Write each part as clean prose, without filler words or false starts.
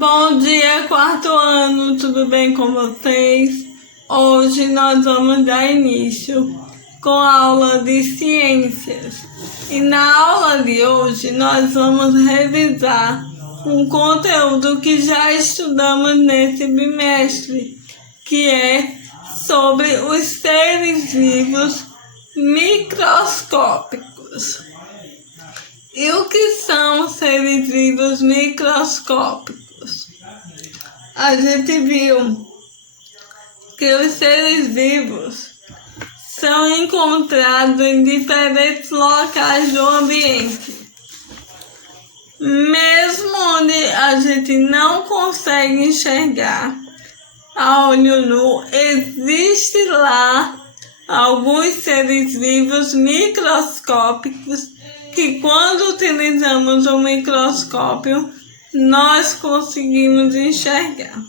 Bom dia, quarto ano, tudo bem com vocês? Hoje nós vamos dar início com a aula de ciências. E na aula de hoje nós vamos revisar um conteúdo que já estudamos nesse bimestre, que é sobre os seres vivos microscópicos. E o que são seres vivos microscópicos? A gente viu que os seres vivos são encontrados em diferentes locais do ambiente. Mesmo onde a gente não consegue enxergar a olho nu, existe lá alguns seres vivos microscópicos que, quando utilizamos o microscópio, nós conseguimos enxergar.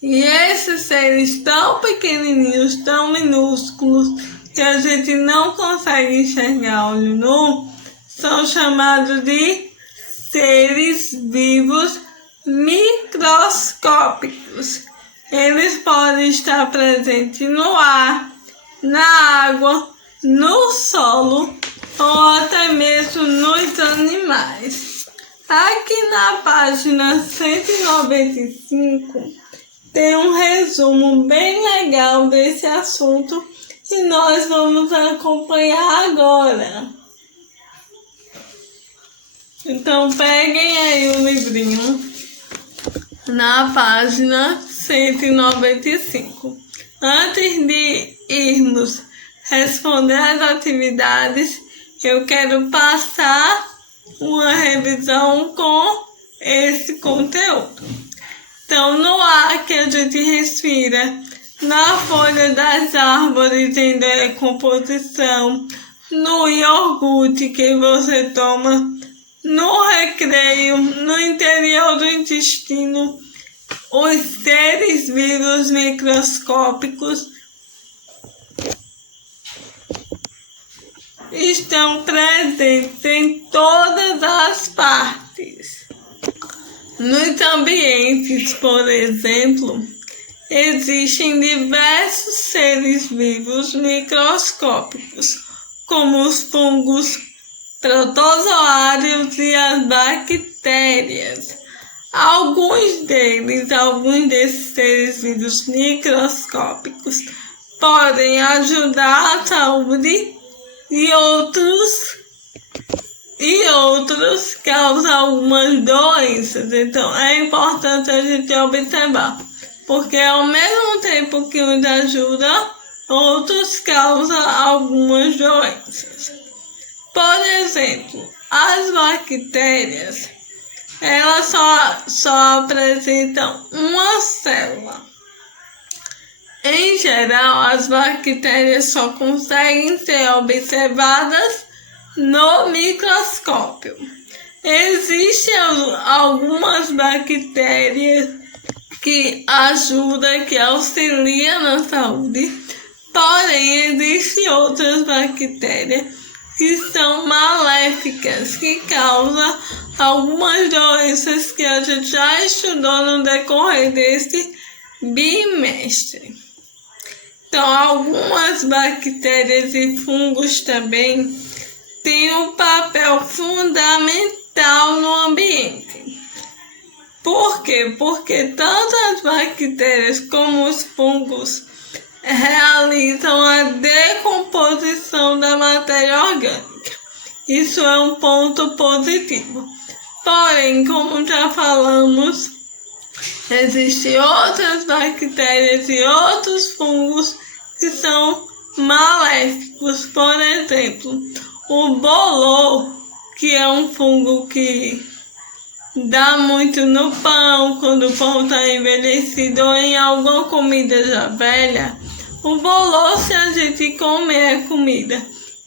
E esses seres tão pequenininhos, tão minúsculos, que a gente não consegue enxergar a olho nu, são chamados de seres vivos microscópicos. Eles podem estar presentes no ar, na água, no solo ou até mesmo nos animais. Aqui na página 195 tem um resumo bem legal desse assunto e nós vamos acompanhar agora. Então peguem aí o livrinho na página 195. Antes de irmos responder as atividades, eu quero passar uma revisão com esse conteúdo. Então, no ar que a gente respira, na folha das árvores em decomposição, no iogurte que você toma, no recreio, no interior do intestino, os seres vivos microscópicos estão presentes em todas as partes. Nos ambientes, por exemplo, existem diversos seres vivos microscópicos, como os fungos, protozoários e as bactérias. Alguns desses seres vivos microscópicos podem ajudar a saúde e outros causam algumas doenças. Então é importante a gente observar, porque ao mesmo tempo que uns ajudam, outros causam algumas doenças. Por exemplo, as bactérias, elas só apresentam uma célula. Em geral, as bactérias só conseguem ser observadas no microscópio. Existem algumas bactérias que ajudam, que auxiliam na saúde, porém existem outras bactérias que são maléficas, que causam algumas doenças que a gente já estudou no decorrer desse bimestre. Então, algumas bactérias e fungos também têm um papel fundamental no ambiente. Por quê? Porque tanto as bactérias como os fungos realizam a decomposição da matéria orgânica. Isso é um ponto positivo. Porém, como já falamos, existem outras bactérias e outros fungos que são maléficos. Por exemplo, o bolor, que é um fungo que dá muito no pão, quando o pão está envelhecido ou em alguma comida já velha. O bolor, se a gente comer a comida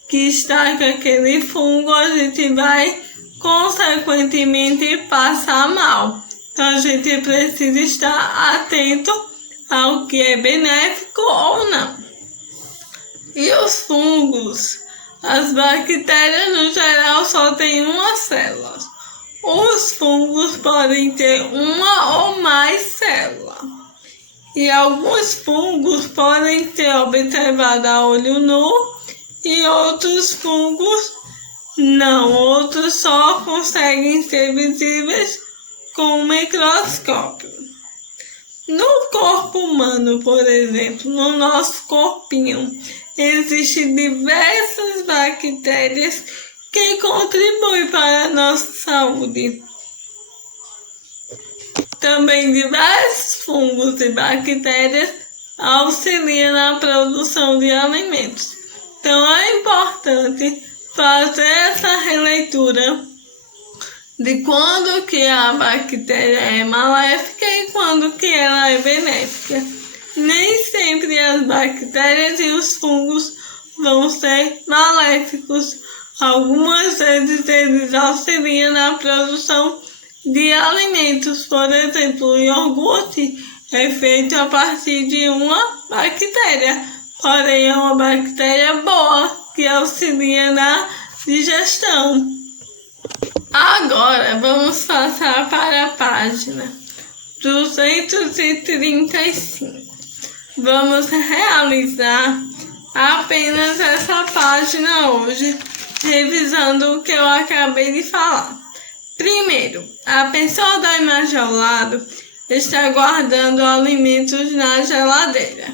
que está com aquele fungo, a gente vai consequentemente passar mal. Então a gente precisa estar atento ao que é benéfico ou não. E os fungos? As bactérias no geral só têm uma célula. Os fungos podem ter uma ou mais células. E alguns fungos podem ser observados a olho nu e outros fungos não. Outros só conseguem ser visíveis com um microscópio. No corpo humano, por exemplo, no nosso corpinho, existem diversas bactérias que contribuem para a nossa saúde. Também diversos fungos e bactérias auxiliam na produção de alimentos. Então é importante fazer essa releitura de quando que a bactéria é maléfica e quando que ela é benéfica. Nem sempre as bactérias e os fungos vão ser maléficos. Algumas vezes eles auxiliam na produção de alimentos. Por exemplo, o iogurte é feito a partir de uma bactéria, porém é uma bactéria boa que auxilia na digestão. Agora vamos passar para a página 235. Vamos realizar apenas essa página hoje, revisando o que eu acabei de falar. Primeiro, a pessoa da imagem ao lado está guardando alimentos na geladeira.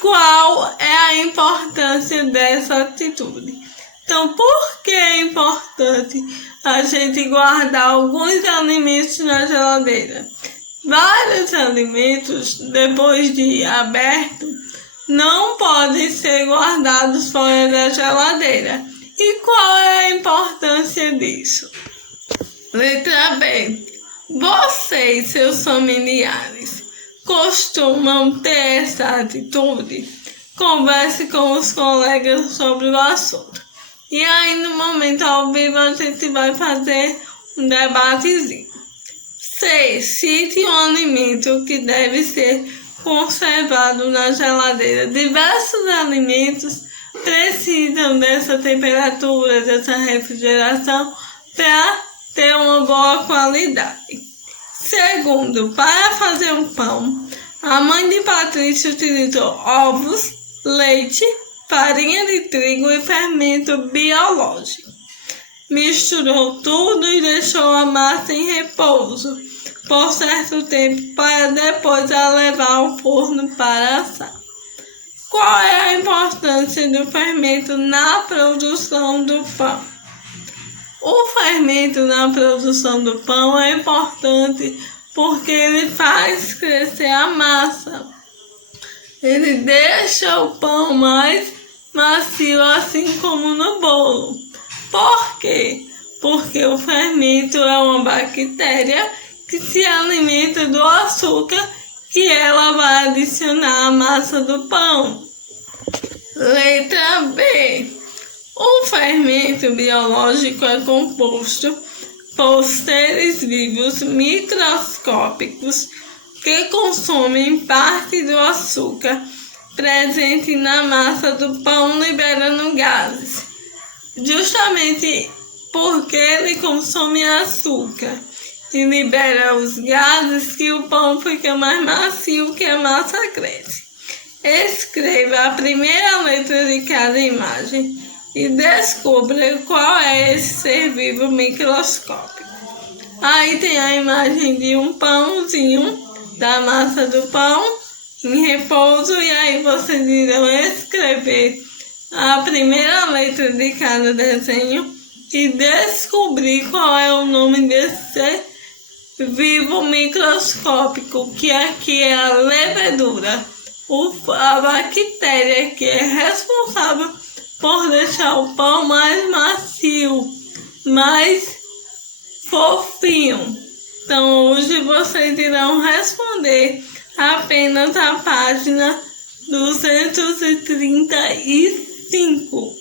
Qual é a importância dessa atitude? Então, por que é importante a gente guardar alguns alimentos na geladeira? Vários alimentos, depois de aberto, não podem ser guardados fora da geladeira. E qual é a importância disso? Letra B. Você e seus familiares costumam ter essa atitude? Converse com os colegas sobre o assunto. E aí, no momento ao vivo, a gente vai fazer um debatezinho. C. Cite um alimento que deve ser conservado na geladeira. Diversos alimentos precisam dessa temperatura, dessa refrigeração, para ter uma boa qualidade. Segundo, para fazer um pão, a mãe de Patrícia utilizou ovos, leite, farinha de trigo e fermento biológico. Misturou tudo e deixou a massa em repouso por certo tempo para depois a levar ao forno para assar. Qual é a importância do fermento na produção do pão? O fermento na produção do pão é importante porque ele faz crescer a massa. Ele deixa o pão mais macio, assim como no bolo. Por quê? Porque o fermento é uma bactéria que se alimenta do açúcar que ela vai adicionar à massa do pão. Letra B. O fermento biológico é composto por seres vivos microscópicos que consomem parte do açúcar presente na massa do pão, liberando gases. Justamente porque ele consome açúcar e libera os gases que o pão fica mais macio, que a massa cresce. Escreva a primeira letra de cada imagem e descubra qual é esse ser vivo microscópico. Aí tem a imagem de um pãozinho, da massa do pão, em repouso, e aí vocês irão escrever a primeira letra de cada desenho e descobrir qual é o nome desse ser vivo microscópico, que aqui é a levedura, a bactéria que é responsável por deixar o pão mais macio, mais fofinho. Então hoje vocês irão responder apenas a página 235.